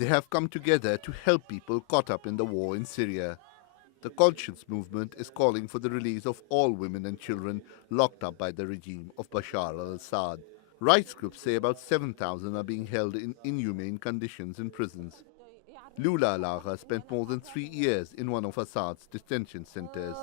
They have come together to help people caught up in the war in Syria. The conscience movement is calling for the release of all women and children locked up by the regime of Bashar al-Assad. Rights groups say about 7,000 are being held in inhumane conditions in prisons. Lula Alaga spent more than 3 years in one of Assad's detention centers.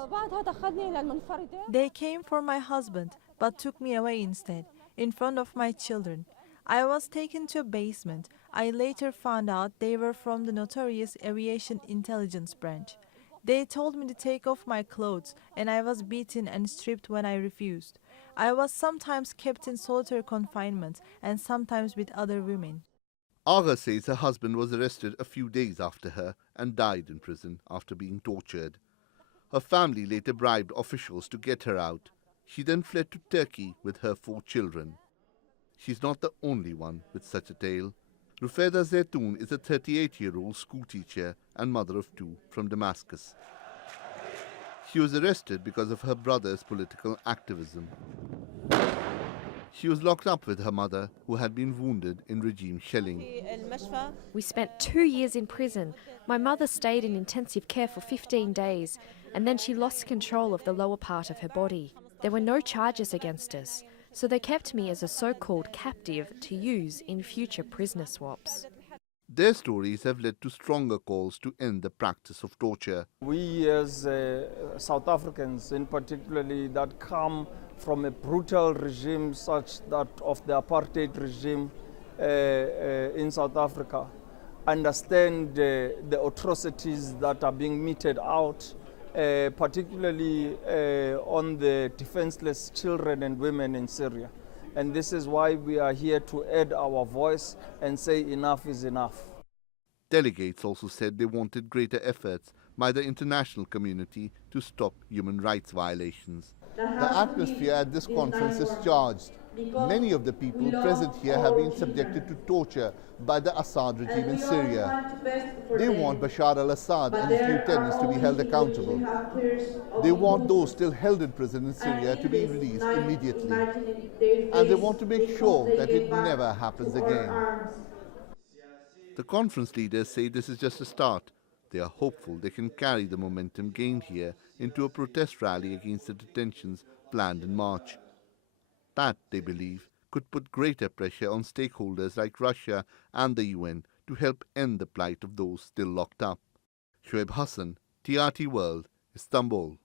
They came for my husband, but took me away instead, in front of my children. I was taken to a basement. I later found out they were from the notorious Aviation Intelligence Branch. They told me to take off my clothes, and I was beaten and stripped when I refused. I was sometimes kept in solitary confinement, and sometimes with other women. Aga says her husband was arrested a few days after her and died in prison after being tortured. Her family later bribed officials to get her out. She then fled to Turkey with her 4 children. She's not the only one with such a tale. Rufeda Zetoun is a 38-year-old schoolteacher and mother of 2 from Damascus. She was arrested because of her brother's political activism. She was locked up with her mother, who had been wounded in regime shelling. We spent 2 years in prison. My mother stayed in intensive care for 15 days, and then she lost control of the lower part of her body. There were no charges against us, so they kept me as a so-called captive to use in future prisoner swaps. Their stories have led to stronger calls to end the practice of torture. We as South Africans, in particularly, that come from a brutal regime such that of the apartheid regime in South Africa, understand the atrocities that are being meted out, particularly on the defenseless children and women in Syria. And this is why we are here to add our voice and say enough is enough. Delegates also said they wanted greater efforts by the international community to stop human rights violations. The atmosphere at this conference is charged. Many of the people present here have been subjected to torture by the Assad regime in Syria. They want Bashar al-Assad and his lieutenants to be held accountable. They want those still held in prison in Syria to be released immediately. And they want to make sure that it never happens again. The conference leaders say this is just a start. They are hopeful they can carry the momentum gained here into a protest rally against the detentions planned in March. That, they believe, could put greater pressure on stakeholders like Russia and the UN to help end the plight of those still locked up. Shoaib Hassan, TRT World, Istanbul.